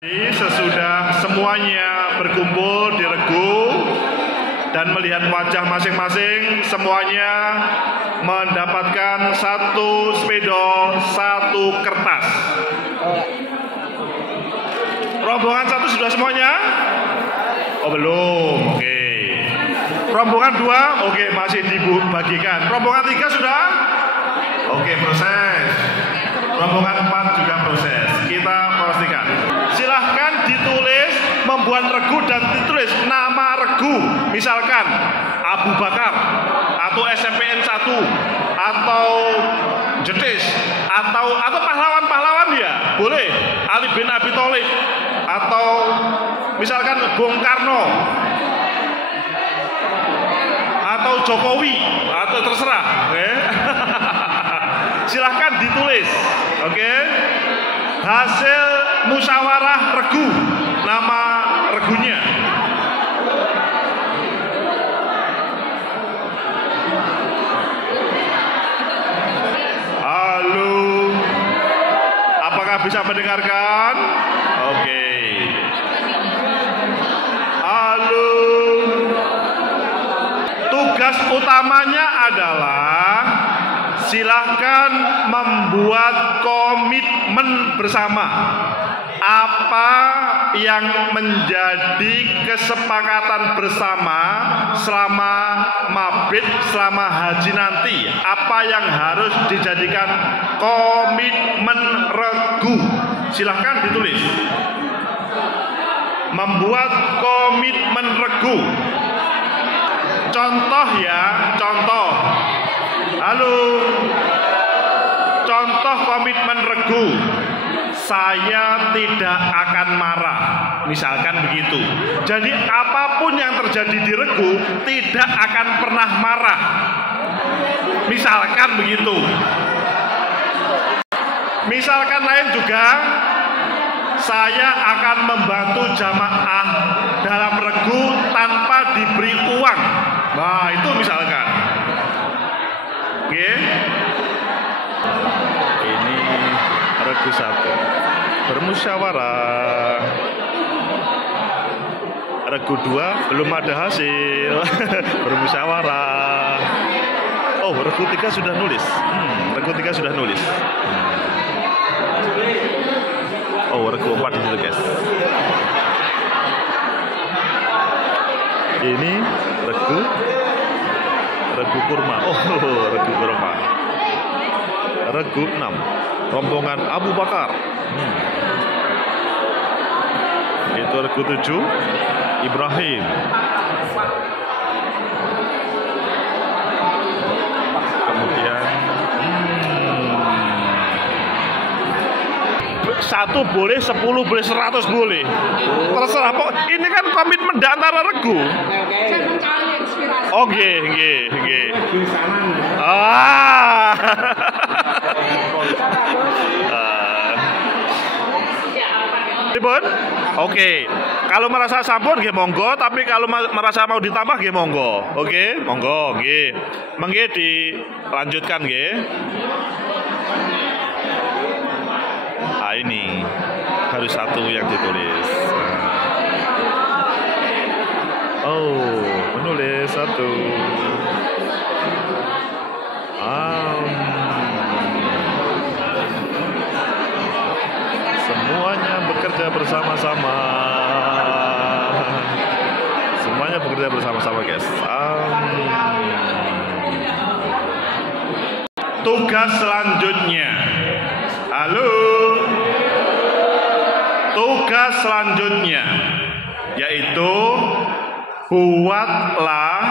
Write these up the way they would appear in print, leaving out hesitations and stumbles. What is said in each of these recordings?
Sesudah semuanya berkumpul di Regu dan melihat wajah masing-masing, semuanya mendapatkan satu spidol, satu kertas. Rombongan satu sudah semuanya? Oh belum, oke. Rombongan dua, oke, masih dibagikan. Rombongan tiga sudah? Oke, proses. Rombongan empat juga proses. Kita pastikan. Silahkan ditulis, membuat regu dan ditulis nama regu, misalkan Abu Bakar atau SMPN 1 atau Jetis atau pahlawan-pahlawan ya boleh, Ali bin Abi Thalib atau misalkan Bung Karno atau Jokowi atau terserah, okay? Silahkan ditulis, oke? Okay? Hasil musyawarah regu, nama regunya. Halo, apakah bisa mendengarkan? Oke. Halo. Tugas utamanya adalah silahkan membuat komitmen bersama. Apa yang menjadi kesepakatan bersama selama mabit, selama haji nanti, apa yang harus dijadikan komitmen regu. Silahkan ditulis. Membuat komitmen regu. Contoh ya, contoh. Halo. Contoh komitmen regu. Saya tidak akan marah, misalkan begitu. Jadi apapun yang terjadi di regu tidak akan pernah marah, misalkan begitu. Misalkan lain juga, saya akan membantu jamaah dalam regu tanpa diberi uang. Nah itu misalkan. Oke. Ini regu 1 bermusyawarah. Regu 2 belum ada hasil. Bermusyawarah. Oh, regu 3 sudah nulis. Regu 3 sudah nulis. Oh, regu 4 itu guys. Ini regu kurma. Oh, regu kurma. Regu 6 rombongan Abu Bakar. Itu regu 7 Ibrahim. Kemudian 1 boleh, 10 boleh, 100 boleh. Terserah. Ini kan komitmen di antara regu. Oh, nggih. Oke, kalau merasa sampun nggih monggo, tapi kalau merasa mau ditambah nggih monggo. Oke, monggo nggih. Mengke dilanjutkan nggih. Ah ini baru 1 yang ditulis. Oh, menulis 1. Semuanya bekerja bersama-sama. Semuanya bekerja bersama-sama, guys. Tugas selanjutnya. Halo. Tugas selanjutnya yaitu buatlah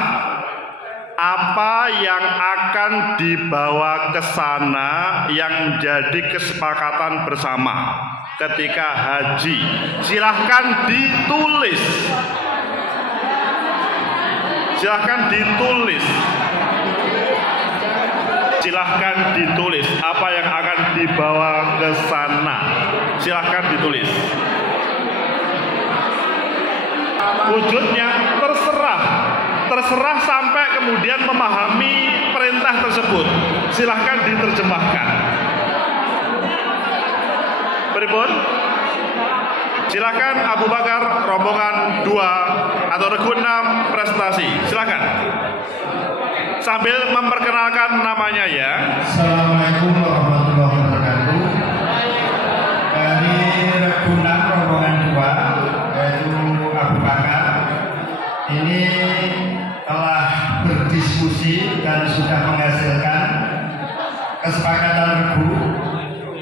apa yang akan dibawa ke sana yang menjadi kesepakatan bersama ketika haji. Silahkan ditulis. Silahkan ditulis. Silahkan ditulis apa yang akan dibawa ke sana. Silahkan ditulis. Wujudnya terserah sampai kemudian memahami perintah tersebut. Silahkan diterjemahkan. Pripun? Silakan Abu Bakar rombongan 2 atau regu 6 presentasi. Silakan. Sambil memperkenalkan namanya ya. Assalamualaikum warahmatullahi wabarakatuh. Dari regu 6 rombongan 2 yaitu Abu Bakar ini telah berdiskusi dan sudah menghasilkan kesepakatan regu.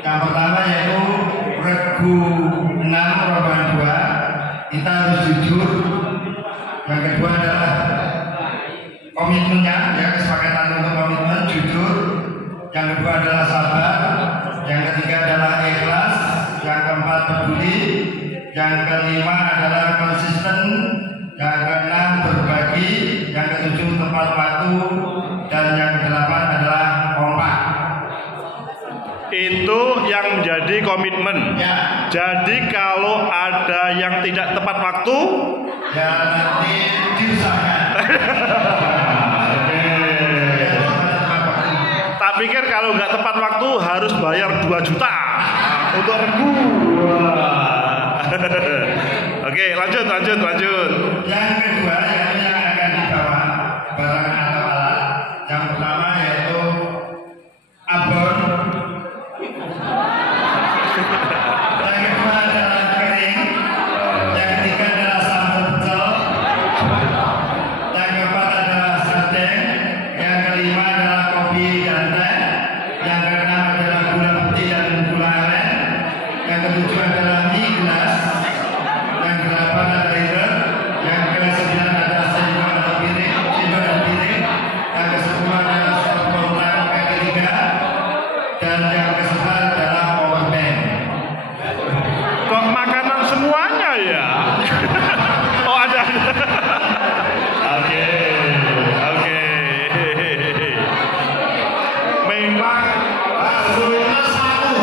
Yang pertama yaitu regu 6 rombongan 2 kita harus jujur. Yang kedua adalah komitmennya, ya, kesepakatan untuk komitmen jujur. Yang kedua adalah sabar. Yang ketiga adalah ikhlas. Yang keempat peduli. Yang kelima adalah konsisten. Yang keenam berbagi. Yang ketujuh tepat waktu. Dan yang kedelapan adalah kompak. Itu yang menjadi komitmen Ya. Jadi kalau ada yang tidak tepat waktu, Ya nanti diusahakan. tak pikir kalau nggak tepat waktu harus bayar 2 juta untuk regu. Oke, lanjut. Yang kedua yaitu yang akan dibawa barang atau alat. Yang pertama yaitu abon. Yang kedua adalah kering. Yang ketiga adalah sambal pecel. Yang keempat adalah sarden. Yang kelima adalah kopi dan teh. Yang keenam adalah gula putih dan gula aren. Yang ketujuh adalah mie gelas. Yang kedelapan adalah liver. Yang kesembilan adalah sendok atau piring, sendok dan piring. Yang kesepuluh adalah sop kontrak P3. Dan yang kesebelas adalah power bank. Kok makanan semuanya ya? Oh ada. Oke. Memang. Hasilnya satu.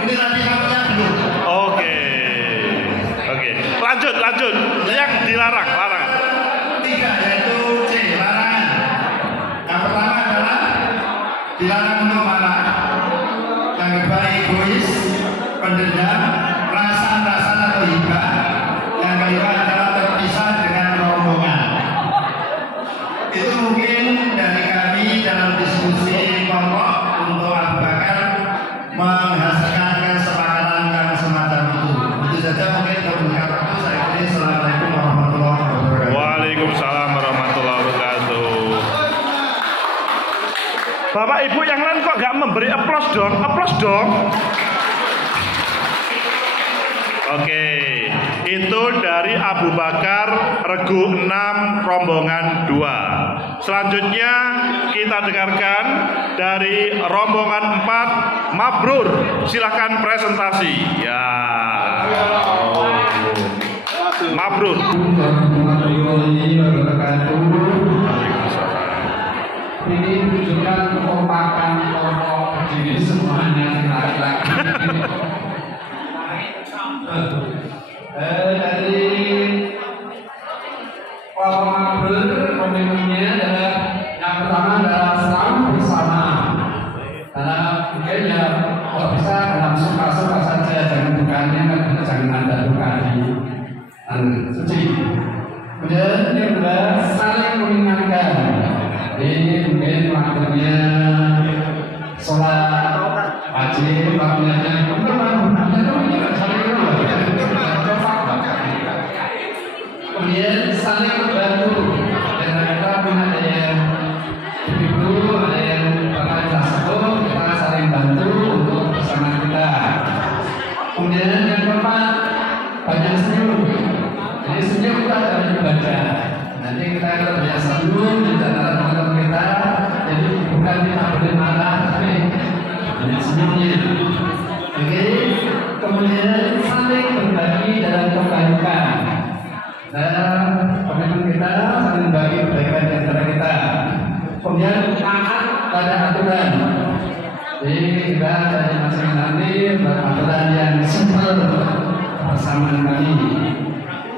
Ini tadi kamunya belum. Oke. Lanjut. Yang dilarang, larangan. Tiga yaitu C, larangan. Yang pertama adalah dilarang untuk marah. Yang kedua egois, pendendam, rasan atau hibah. Yang kelima adalah terpisah dengan rombongan. Itu mungkin dari kami dalam diskusi kelompok untuk Abu Bakar menghasilkan kesepakatan yang semacam itu. Itu saja mungkin terbuka waktu saya ini. Assalamualaikum warahmatullahi wabarakatuh. Waalaikumsalam warahmatullahi wabarakatuh. Bapak Ibu yang lain kok nggak memberi aplaus dong? Oke, itu dari Abu Bakar regu 6 rombongan 2. Selanjutnya kita dengarkan dari rombongan 4 Mabrur. Silahkan presentasi. Ya. Mabrur. Ini menunjukkan kekompakan kelompok berdiri semuanya laki-laki. Dari kelompok Mabrur komitmennya adalah yang pertama adalah selalu bersama. Karena mungkin ya kalau bisa dalam suka-suka saja, jangan dukanya, jangan ada duka di suci. Kemudian yang kedua saling mengingatkan. Ini mungkin waktunya sholat wajib, waktunya kemudian saling membantu. Dan kita punya ada yang ibu, ada yang bapak tersebut, kita saling bantu untuk bersama kita. Kemudian yang keempat banyak senyum. Jadi senyum kita dalam ibadah. Nanti kita banyak senyum di antara teman-teman kita. Jadi bukan kita boleh marah, tapi banyak senyumnya. Oke. Kemudian saling berbagi dalam kebaikan. Dan komitmen kita saling berbagi kebaikan di antara kita. Kemudian taat pada aturan. Jadi kita dari masing-masing nanti beraturan yang simpel bersama kami.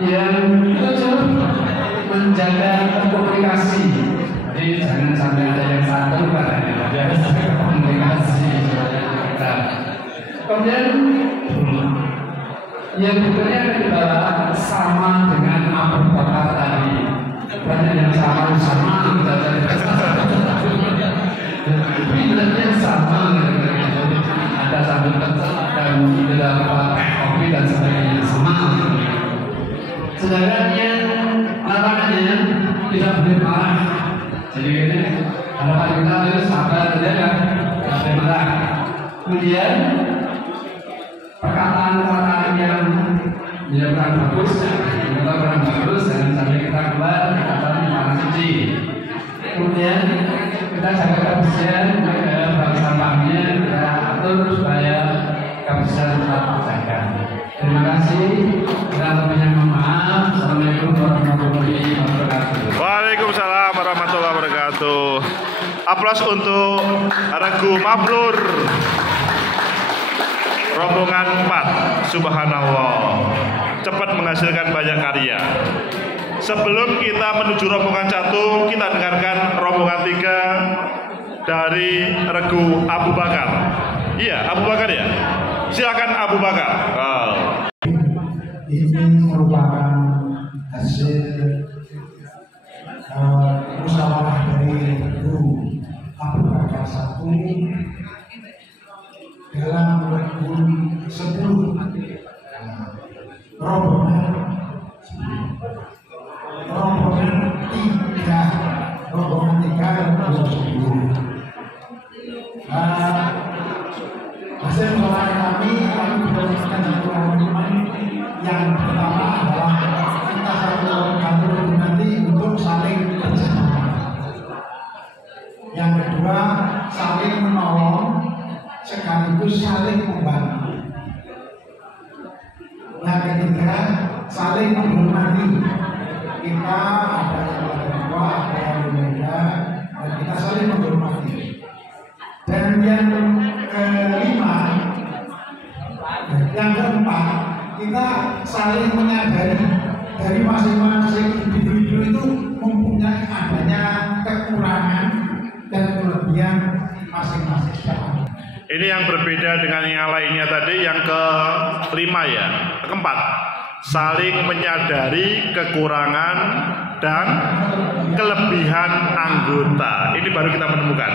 Yang ketujuh menjaga komunikasi. Jadi jangan sampai ada yang satu pada komunikasi. Kemudian Yang berikutnya adalah sama dengan Abu Bakar tadi. Banyak yang sama bilangnya sama, ada sambal kecil dan beberapa kopi dan sebagainya sama. Sedangkan yang larangannya tidak boleh marah. Jadi ini harapan kita harus sabar saja, tidak boleh marah. Kemudian perkataan-perkataan yang kurang bagus, jangan sampai kita keluar perkataan yang suci. Kemudian kita jaga kebersihan, bank sampahnya kita atur supaya kebersihan tetap terjaga. Terima kasih. Dan lebihnya mohon maaf. Assalamualaikum warahmatullahi wabarakatuh. Waalaikumsalam warahmatullahi wabarakatuh. Aplaus untuk Regu Mabrur. Rombongan 4, subhanallah, cepat menghasilkan banyak karya. Sebelum kita menuju rombongan 1, kita dengarkan rombongan 3 dari Regu Abu Bakar. Iya, Abu Bakar ya. Silakan Abu Bakar. Ini merupakan hasil musyawarah dari Regu Abu Bakar 1 dalam Regu 10 rombongan 3 hasil musyawarah kami berdasarkan satu komitmen. Yang pertama adalah kita satu kantor nanti untuk saling bersama. Yang kedua, saling menolong sekaligus saling membantu. Yang ketiga, saling menghormati. Kita ada yang lebih tua, ada yang lebih muda, dan kita saling menghormati. Dan yang kelima, yang keempat, kita saling menyadari dari masing-masing individu itu mempunyai adanya kekurangan dan kelebihan masing-masing. Ini yang berbeda dengan yang lainnya tadi, yang kelima ya, keempat, saling menyadari kekurangan dan kelebihan anggota. Ini baru kita menemukan,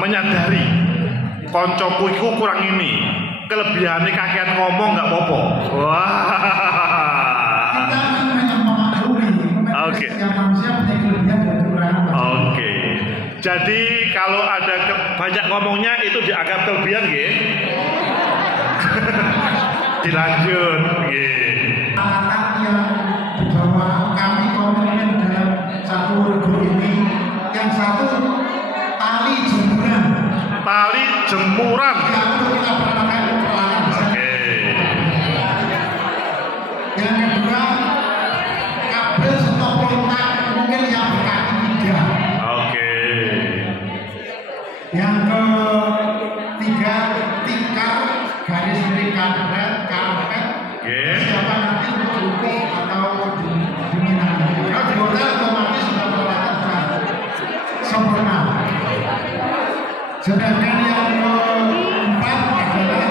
menyadari koncoku iku kurang ini, kelebihannya kakean ngomong nggak apa-apa. Wah. Oke. Oke. Jadi kalau ada banyak ngomongnya itu dianggap kelebihan, gitu. Dilanjut, gitu. Anak yang dibawa kami komitmen dalam satu regu ini, yang satu tali jemuran. Tali jemuran. Ya, untuk kita peranakan perlahan. Oke. Yang kedua, kabel stop kontak mungkin yang berkaki 3. Oke. Yang ketiga, tikar garis miring karpet. Siapa nanti buku atau diminang. Kalau di hotel otomatis sudah peralatan sempurna. Sedangkan yang keempat adalah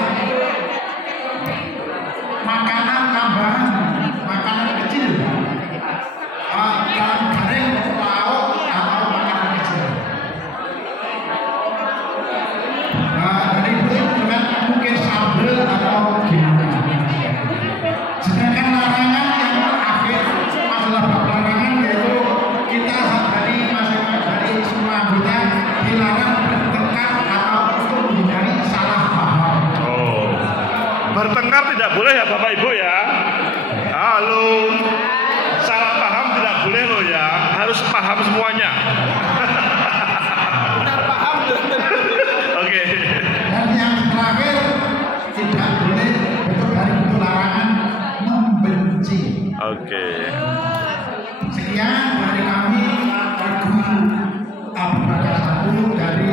makanan tambahan, makanan kecil, dalam garing lauk atau makanan kecil. Dari itu juga mungkin sambal atau gimana. Sedangkan larangan yang terakhir, masalah larangan yaitu kita dari masing-masing dari semua anggota dilarang bertengkar atau untuk menghindari salah paham. Oh, bertengkar tidak boleh ya Bapak Ibu ya. Halo, salah paham tidak boleh loh ya, harus paham semuanya. Oke. Dan yang terakhir tidak boleh bentuk dari bentuk larangan membenci. Oke. Sekian dari kami Regu Abu Bakar 1 dari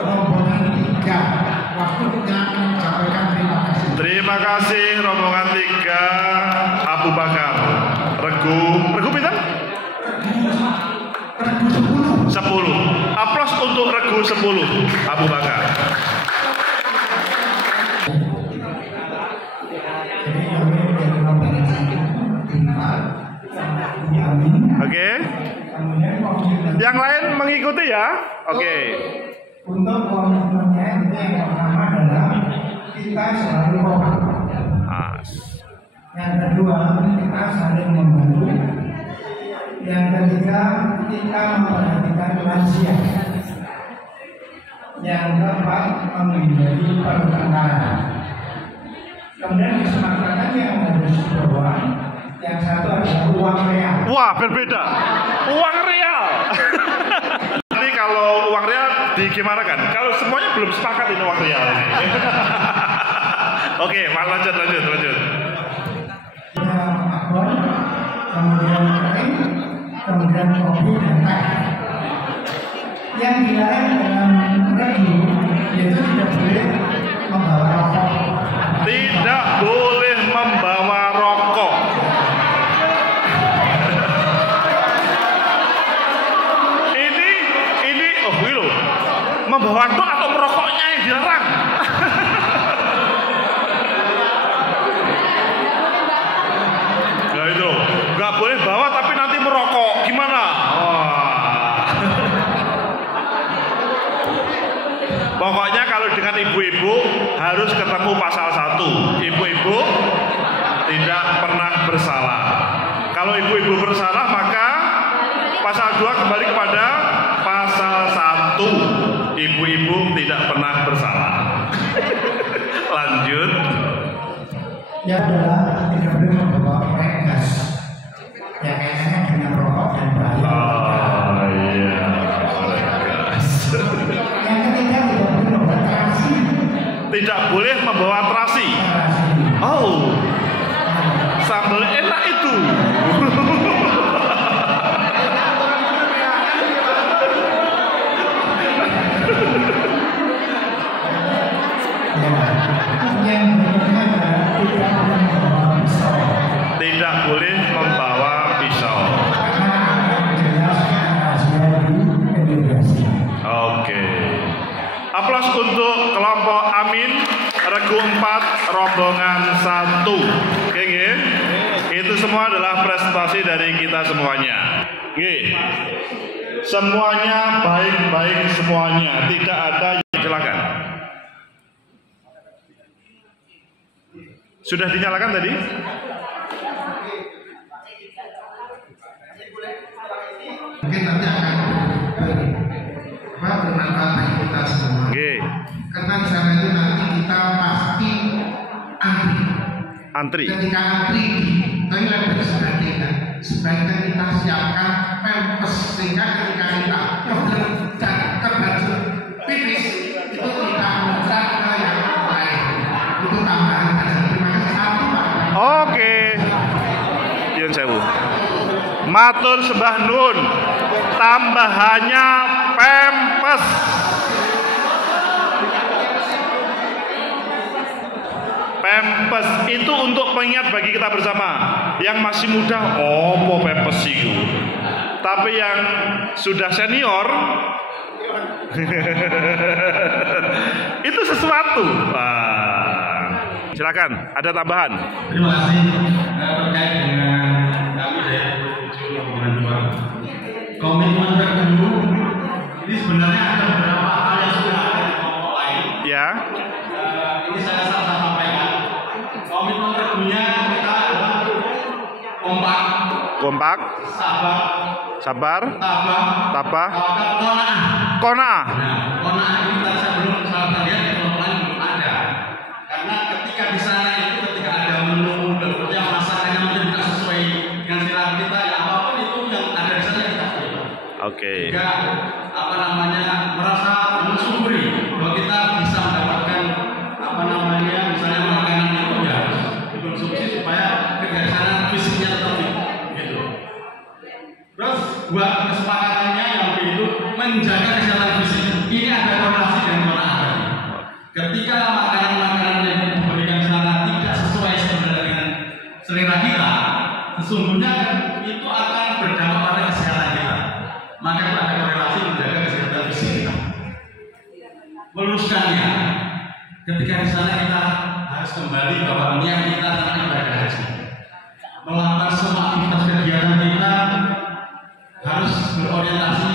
rombongan 3. Waktunya menyampaikan terima kasih. Terima kasih rombongan 3 Abu Bakar. Regu pinten? Regu 10. 10. Aplaus untuk Regu 10 Abu Bakar. Yang lain mengikuti ya. Oke. Untuk komitmennya itu yang pertama adalah kita selalu kompak. Yang kedua kita saling membantu. Yang ketiga kita memperhatikan lansia. Yang keempat menghindari pertengkaran. Kemudian kesepakatan yang harus dibawa, yang satu adalah uang real. Wah, berbeda. Uang real. Nanti kalau uang real gimana kan? Kalau semuanya belum sepakat ini uang real. Oke, lanjut. Kemudian kering, kemudian kopi dan teh. Yang dilarang dalam radio yaitu tidak boleh membawa rokok. Tidak boleh membawa rokok. Ini oh gitu. Membawa tok atau merokoknya yang dilarang. Nah itu, nggak boleh bawa tapi nanti merokok. Gimana? Pokoknya kalau dengan ibu-ibu harus ketemu pasal 1. Ibu-ibu tidak pernah bersalah. Kalau ibu-ibu bersalah maka pasal 2 kembali kepada pasal 1. Ibu-ibu tidak pernah bersalah. Lanjut. Yang adalah tidak boleh membawa korek gas. Yang kaitannya dengan rokok dan bahaya. Oh iya, korek gas. Yang ketiga tidak boleh membawa terasi. Tidak boleh membawa terasi. Oh, sambal enak itu. Yang berikutnya adalah tidak boleh membawa pisau. Tidak boleh membawa pisau. Karena akan menjelaskan rahasia di imigrasi. Oke. Aplaus untuk kelompok Amin, Regu 4, rombongan 1. Oke, nggih. Itu semua adalah prestasi dari kita semuanya. Nggih. Semuanya baik-baik semuanya, tidak ada yang silakan. Sudah dinyalakan tadi? Mungkin nanti akan bermanfaat bagi kita semua. Oke. Karena di sana itu nanti kita pasti Antri. Ketika antri di toilet dan sebagainya, sebaiknya kita siapkan pempes sehingga ketika kita kebelet dan kebaju pipis itu kita muncrat ke yang lain. Itu tambahan ada. Terima kasih satu Pak. Oke. Yen sewu. Matur sembah nun. Tambahannya pempes. Pempes itu untuk pengingat bagi kita bersama. Yang masih muda, opo pempes itu. Tapi yang sudah senior, itu sesuatu. Wah. Silakan, ada tambahan. Terima kasih terkait dengan kami dari rombongan 2. Komitmen tertentu ini sebenarnya ada beberapa hal yang sudah ada di kelompok lain. Ya. Ini saya sampaikan. Komitmen tertentunya kita adalah kompak, sabar, tabah, kona'ah. kona'ah. Nah, kona'ah ini tadi saya belum salah lihat di kelompok lain belum ada. Karena ketika di sana itu ketika ada menu dan yang masakannya mungkin tidak sesuai dengan selera kita, ya apapun itu yang ada di sana kita coba. Oke. Sehingga merasa mensyukuri bahwa kita bisa mendapatkan misalnya makanan itu ya harus dikonsumsi supaya kegiatan fisiknya tetap gitu. Terus buat kesepakatannya yang itu menjaga kesehatan fisik. Ini ada korelasi dengan kona'ah. Ketika makanan-makanan yang diberikan sana tidak sesuai sebenarnya dengan selera kita, sesungguhnya itu akan berdampak pada kesehatan kita. Maka itu ada korelasi menjaga kesehatan fisik kita. Meluruskannya, ketika di sana kita harus kembali bahwa niat kita adalah ibadah haji. Melakukan semua aktivitas kegiatan kita harus berorientasi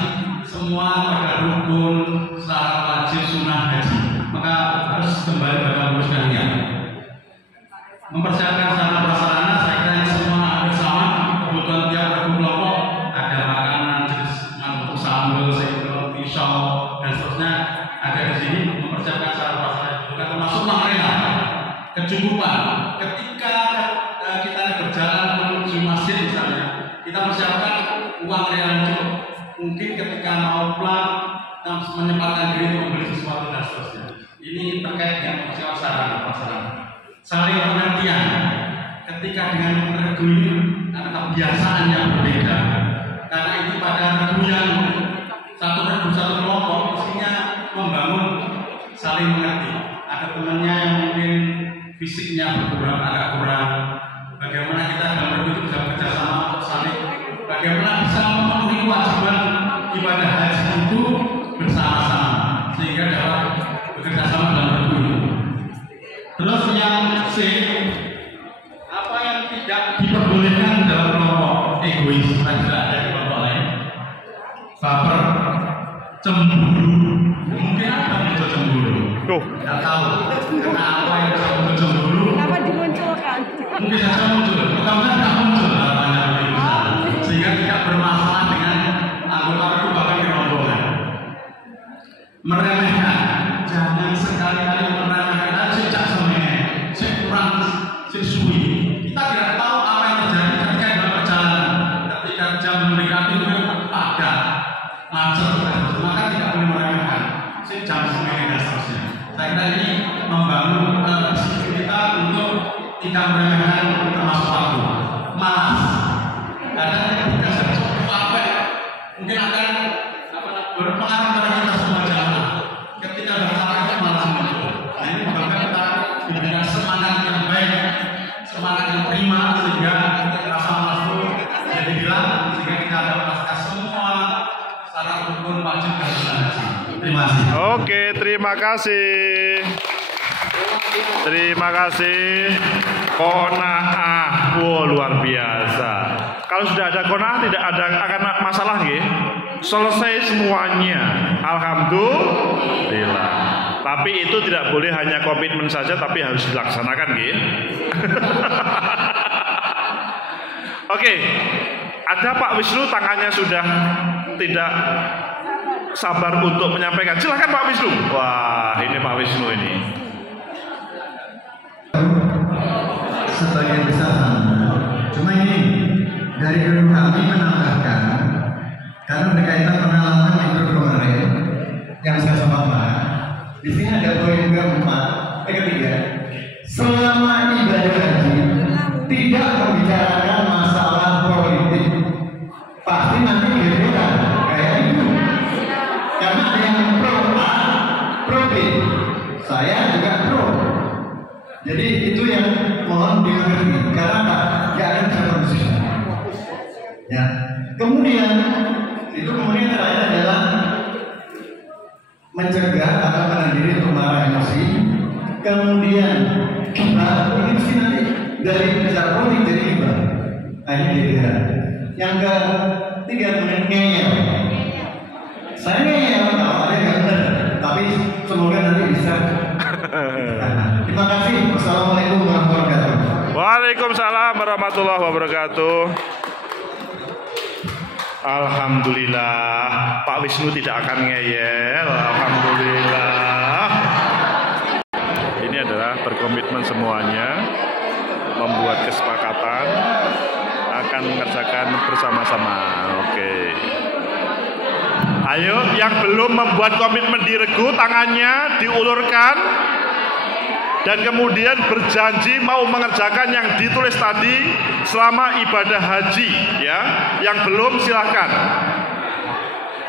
menyempatkan diri untuk membeli sesuatu dan seterusnya. Ini terkait dengan persiapan sarana. Saling pengertian. Ketika dengan regu ini ada kebiasaan yang berbeda. Karena itu pada regu yang satu regu satu kelompok mestinya membangun saling mengerti. Ada temannya yang mungkin fisiknya berkurang, agak kurang. Bagaimana kita dalam regu itu bisa bekerja sama untuk saling, bagaimana bisa memenuhi kewajiban ibadah haji itu bersama-sama sehingga dapat bekerja sama dalam regu. Terus yang C, apa yang tidak diperbolehkan dalam kelompok egois, tidak ada di kelompok lain, baper, cemburu, mungkin ada muncul cemburu. Tidak tahu kenapa yang muncul cemburu. Kenapa dimunculkan? Mungkin saja muncul, mudah-mudahan tidak muncul harapannya sehingga tidak bermasalah dengan anggota regu bahkan di rombongan. Meremehkan, jangan sekali-kali meremehkan. Sejak semenit, kurang, sesuai. Kita tidak tahu apa yang terjadi ketika dalam perjalanan. Ketika jam mendekati mungkin padat, macet, maka tidak boleh meremehkan. Jam semenit dan seterusnya. Saya kira ini membangun disiplin kita untuk tidak meremehkan termasuk waktu. Malas. Kadang ketika saya cukup capek, mungkin akan berpengaruh pada kita semua jalan. Ketika berjalan malas muncul. Nah ini bahkan kita diberikan semangat yang baik, semangat yang prima sehingga rasa malas itu jadi hilang sehingga kita melaksanakan semua syarat rukun wajib dan sunnah. Terima kasih. Oke, terima kasih. Terima kasih. Qanaah, wow, luar biasa. Kalau sudah ada qanaah tidak ada akan masalah nggih. Selesai semuanya. Alhamdulillah. Tapi itu tidak boleh hanya komitmen saja tapi harus dilaksanakan nggih. Oke. Ada Pak Wisnu tangannya sudah tidak sabar untuk menyampaikan. Silakan Pak Wisnu. Wah, ini Pak Wisnu ini. Sebagian besar sama. Cuma ini dari guru kami menambahkan karena berkaitan pengalaman di grup kemarin yang saya sampaikan. Di sini ada poin ketiga. Selama ibadah haji tidak membicarakan masalah politik, pasti nanti berbeda kayak itu. Karena ada yang pro A, pro B. Saya juga pro. Jadi itu yang mohon dimengerti. Karena apa? Gak ada bisa konsisten. Ya. Kemudian terakhir adalah mencegah atau menahan diri untuk marah emosi. Kemudian kita ini mesti nanti dari bicara politik jadi kita. Nah ini dia. Yang ketiga kemudian ngeyel. Saya ngeyel, tahu ada yang benar, tapi semoga nanti bisa. Terima kasih. Wassalamualaikum warahmatullahi wabarakatuh. Waalaikumsalam warahmatullahi wabarakatuh. Alhamdulillah, Pak Wisnu tidak akan ngeyel. Alhamdulillah. Ini adalah berkomitmen semuanya, membuat kesepakatan, akan mengerjakan bersama-sama. Oke. Ayo, yang belum membuat komitmen di regu, tangannya diulurkan. Dan kemudian berjanji mau mengerjakan yang ditulis tadi selama ibadah haji, ya. Yang belum silahkan.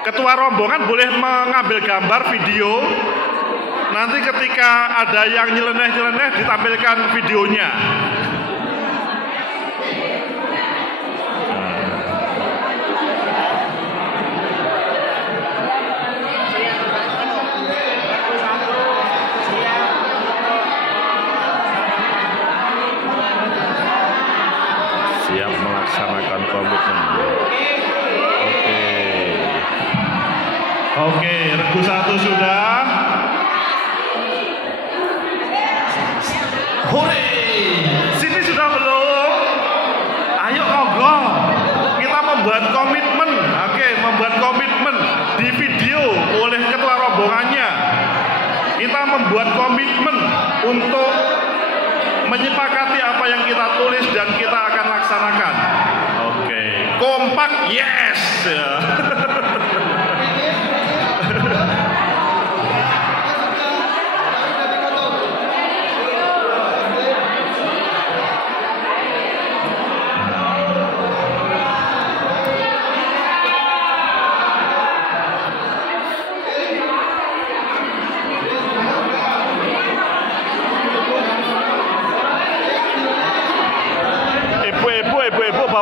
Ketua rombongan boleh mengambil gambar video. Nanti ketika ada yang nyeleneh-nyeleneh ditampilkan videonya. Siap melaksanakan komitmen. Oke, regu 1 sudah. Hore, sini sudah belum? Ayo monggo, kita membuat komitmen. Oke, membuat komitmen di video oleh ketua rombongannya. Kita membuat komitmen untuk menyepakati apa yang kita tulis dan kita akan laksanakan. Oke, kompak, yes.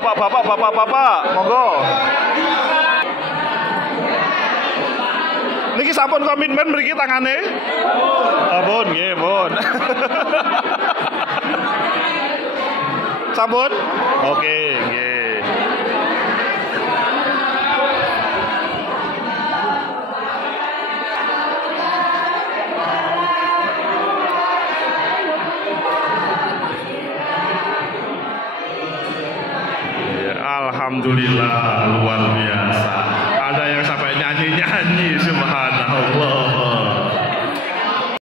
bapak, monggo. Niki sampun komitmen mriki tangane? Sampun, nggih, pun. Sampun? Oke, nggih. Alhamdulillah, luar biasa. Ada yang sampai nyanyi-nyanyi, subhanallah.